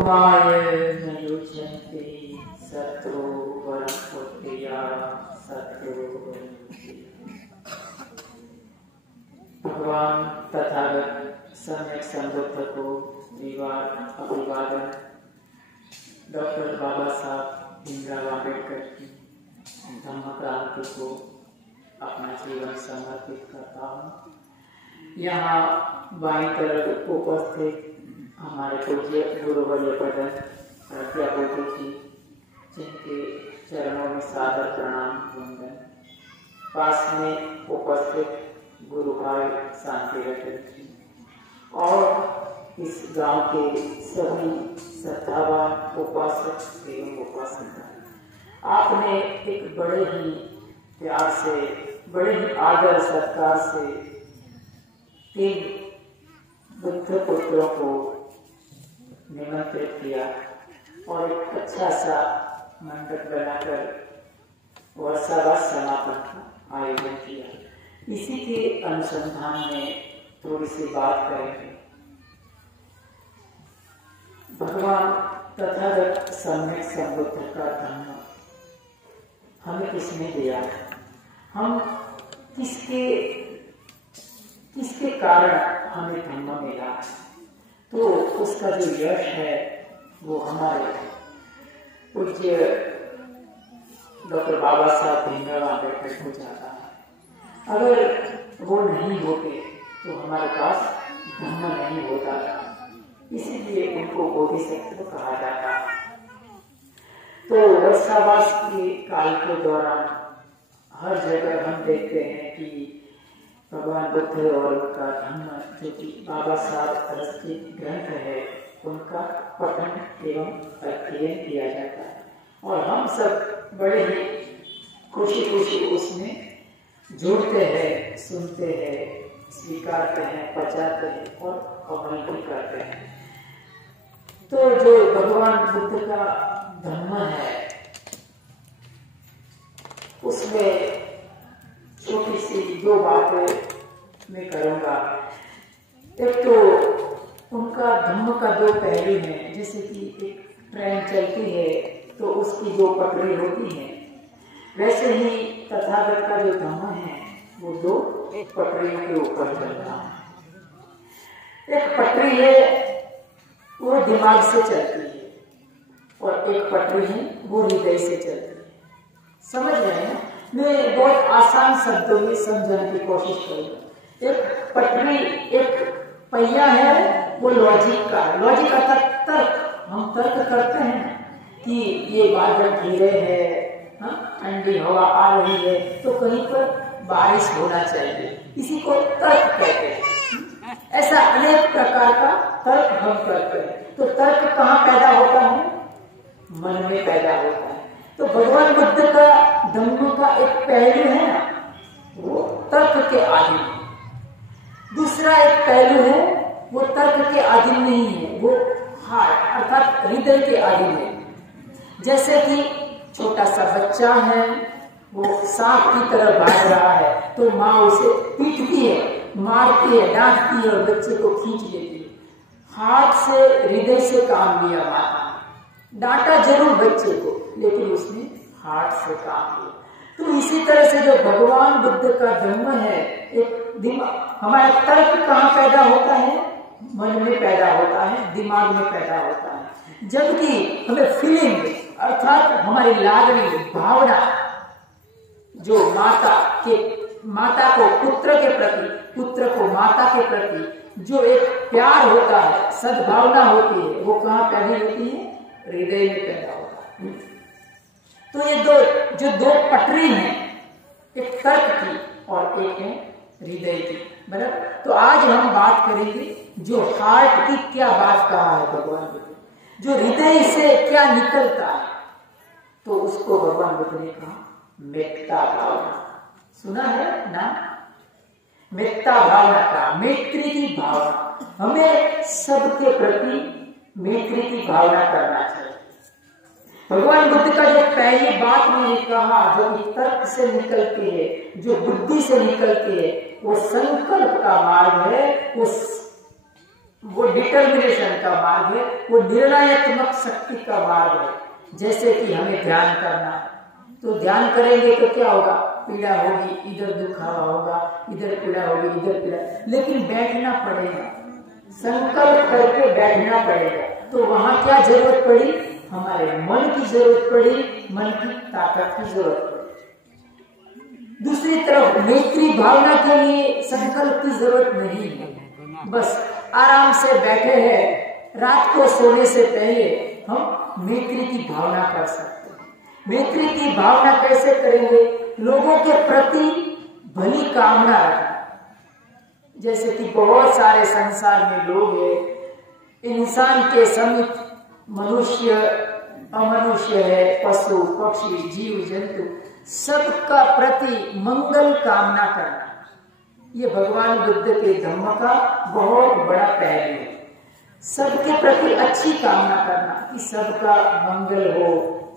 उपमाय न युज्यन्ते सत्रो वरपुत्र्या सत्रो भगवान तथागत सम्यक संबुद्ध को अभिवादन। डॉक्टर बाबा साहब भीमराव अम्बेडकर की धम्म क्रांति को अपना जीवन समर्पित करता हूँ। यहाँ बाईं तरफ उपस्थित हमारे पूज्य गुरुवर्य पदन प्रज्ञाबोधि जी, जिनके चरणों में सादर प्रणाम वंदन। पास में उपस्थित गुरु भाई शांति रतन जी और इस गांव के सभी श्रद्धावान उपासक एवं उपासिका। आपने एक बड़े ही प्यार से, बड़े ही आदर सत्कार से 3 बुद्ध पुत्रों को निमंत्रित किया और एक अच्छा सा मंडप बनाकर वर्षावास समापन का आयोजन किया। इसी के अनुसंधान में थोड़ी सी बात करेंगे। भगवान तथागत सम्यक संबुद्ध का धम्म हमें किसने दिया? हम किसके कारण हमें धम्म मिला? तो उसका जो यश है वो हमारे पूज्य डॉक्टर बाबा साहब भीमराव अम्बेडकर को जाता है। अगर वो नहीं होते तो हमारे पास धम्म नहीं होता था, इसीलिए उनको बोधिसत्व कहा जाता है। तो वर्षावास के काल के दौरान हर जगह हम देखते हैं कि भगवान बुद्ध और उनका धम्म, जो कि बाबा साहब रचित ग्रंथ है, उनका पठन एवं अध्ययन किया जाता है और हम सब बड़े ही खुशी खुशी उसमें जुड़ते हैं, सुनते हैं, स्वीकारते हैं, पचाते हैं और अमल भी करते हैं। तो जो भगवान बुद्ध का धम्म है उसमें छोटी सी 2 बातें मैं करूंगा। एक तो उनका धम्म का 2 पहलू हैं। जैसे कि एक ट्रेन चलती है तो उसकी 2 पटरी होती है, वैसे ही तथागत का जो धम्म है वो 2 पटरियों के ऊपर चलता है। एक पटरी है वो दिमाग से चलती है और एक पटरी है वो हृदय से चलती है। समझ रहे हैं? मैं बहुत आसान शब्दों में समझाने की कोशिश करूंगा। एक पटरी, एक पहिया है वो लॉजिक का। लॉजिक अर्थात तर्क। हम तर्क करते हैं कि ये बादल घिरे है, ठंडी हवा आ रही है तो कहीं पर बारिश होना चाहिए, इसी को तर्क कहते हैं। ऐसा अनेक प्रकार का तर्क हम करते हैं। तो तर्क कहाँ पैदा होता है? मन में पैदा होता है। तो भगवान बुद्ध का धम्म का एक पहलू है ना, वो तर्क के अधीन है। दूसरा एक पहलू है वो तर्क के अधीन नहीं है, वो हार्ट अर्थात हृदय के अधीन है। जैसे कि छोटा सा बच्चा है, वो सांप की तरह भाग रहा है तो माँ उसे पीटती है, मारती है, डांटती है और बच्चे को खींच लेती है। हाथ से, हृदय से काम लिया माता ने। डांटा जरूर बच्चे को, लेकिन उसने हाथ से काम लिया। तो इसी तरह से जो भगवान बुद्ध का धम्म है, एक दिमाग, हमारा तर्क कहाँ पैदा होता है? मन में पैदा होता है, दिमाग में पैदा होता है। जबकि हमें फीलिंग अर्थात हमारी लागणी, भावना, जो माता को पुत्र के प्रति, पुत्र को माता के प्रति जो एक प्यार होता है, सद्भावना होती है, वो कहाँ पैदा होती है? हृदय में पैदा होता है। तो ये 2 पटरी हैं, एक तर्क की और एक है हृदय की, बराबर। तो आज हम बात करेंगे जो हार्ट की क्या बात कहा है भगवान बुद्ध, जो हृदय से क्या निकलता है, तो उसको भगवान बुद्ध ने कहा मेत्ता भावना। सुना है ना? मेत्ता भावना का, मैत्री की भावना। हमें सबके प्रति मैत्री की भावना करना चाहिए। भगवान बुद्ध का जो पहली बात मैंने कहा, जो तर्क से निकलती है, जो बुद्धि से निकलती है, वो संकल्प का मार्ग है, वो वो डिटर्मिनेशन का मार्ग है, वो निर्णयात्मक शक्ति का मार्ग है। जैसे कि हमें ध्यान करना है, तो ध्यान करेंगे तो क्या होगा, पीड़ा होगी, इधर दुखावा होगा, इधर पीड़ा होगी, इधर पीड़ा, लेकिन बैठना पड़ेगा, संकल्प करके बैठना पड़ेगा। तो वहां क्या जरूरत पड़ी, हमारे मन की जरूरत पड़ी, मन की ताकत की जरूरत पड़ी। दूसरी तरफ मैत्री भावना के लिए संकल्प की जरूरत नहीं है, बस आराम से बैठे हैं, रात को सोने से पहले हम मैत्री की भावना कर सकते हैं। मैत्री की भावना कैसे करेंगे, लोगों के प्रति भली कामना रखना। जैसे कि बहुत सारे संसार में लोग हैं, इंसान के समीप मनुष्य अमनुष्य है, पशु पक्षी जीव जंतु, सबका प्रति मंगल कामना करना, ये भगवान बुद्ध के धम्म का बहुत बड़ा पहलू है। सबके प्रति अच्छी कामना करना कि सबका मंगल हो,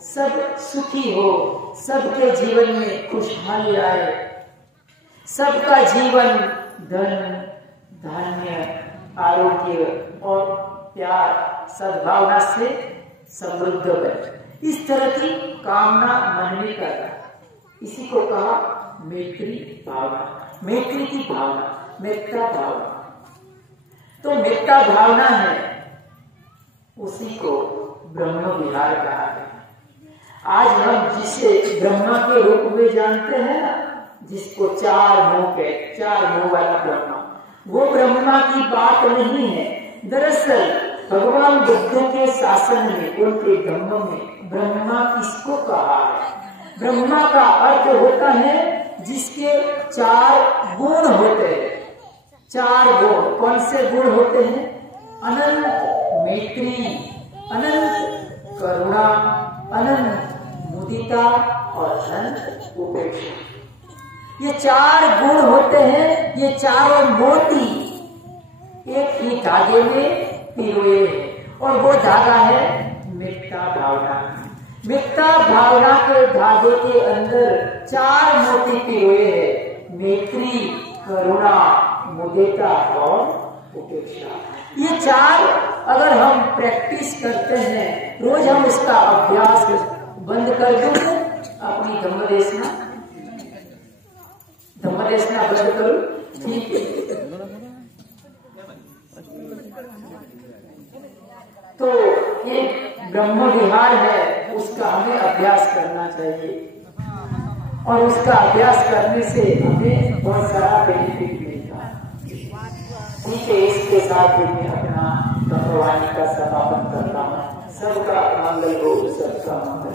सब सुखी हो, सबके जीवन में खुशहाली आए, सबका जीवन धन धान्य आरोग्य और प्यार सद्भावना से समृद्ध बने, इस तरह की कामना मन में करना, इसी को कहा मैत्री भावना। मैत्री की भावना, मेत्ता भावना। तो मेत्ता भावना है, उसी को ब्रह्म विहार कहा गया। आज हम जिसे ब्रह्मा के रूप में जानते हैं ना, जिसको चार मुंह के, चार मुंह वाला ब्रह्मा, वो ब्रह्मा की बात नहीं है। दरअसल भगवान बुद्ध के शासन में, उनके धम्म में ब्रह्मा किसको कहा है? ब्रह्मा का अर्थ होता है जिसके चार गुण होते हैं। चार गुण कौन से गुण होते हैं? अनंत मैत्री, अनंत करुणा, अनंत मुदिता और अनंत उपेक्षा। ये चार गुण होते हैं। ये चारों मोती एक ही धागे में पिरोए हैं और वो धागा है मेत्ता भावना। मेत्ता भावना के धागे के अंदर चार मोती पिरोए हैं, मैत्री, करुणा, मुदिता और उपेक्षा। ये चार अगर हम प्रैक्टिस करते हैं, रोज हम इसका अभ्यास बंद कर देंगे, अपनी धम्मदेशना बंद करो, ठीक है। तो ये ब्रह्म विहार है, उसका हमें अभ्यास करना चाहिए और उसका अभ्यास करने से हमें बहुत सारा बेनिफिट मिलता है। ठीक है, इसके साथ मैं अपना भगवानी का समापन करता हूँ। सबका मंगल हो, सबका मंगल।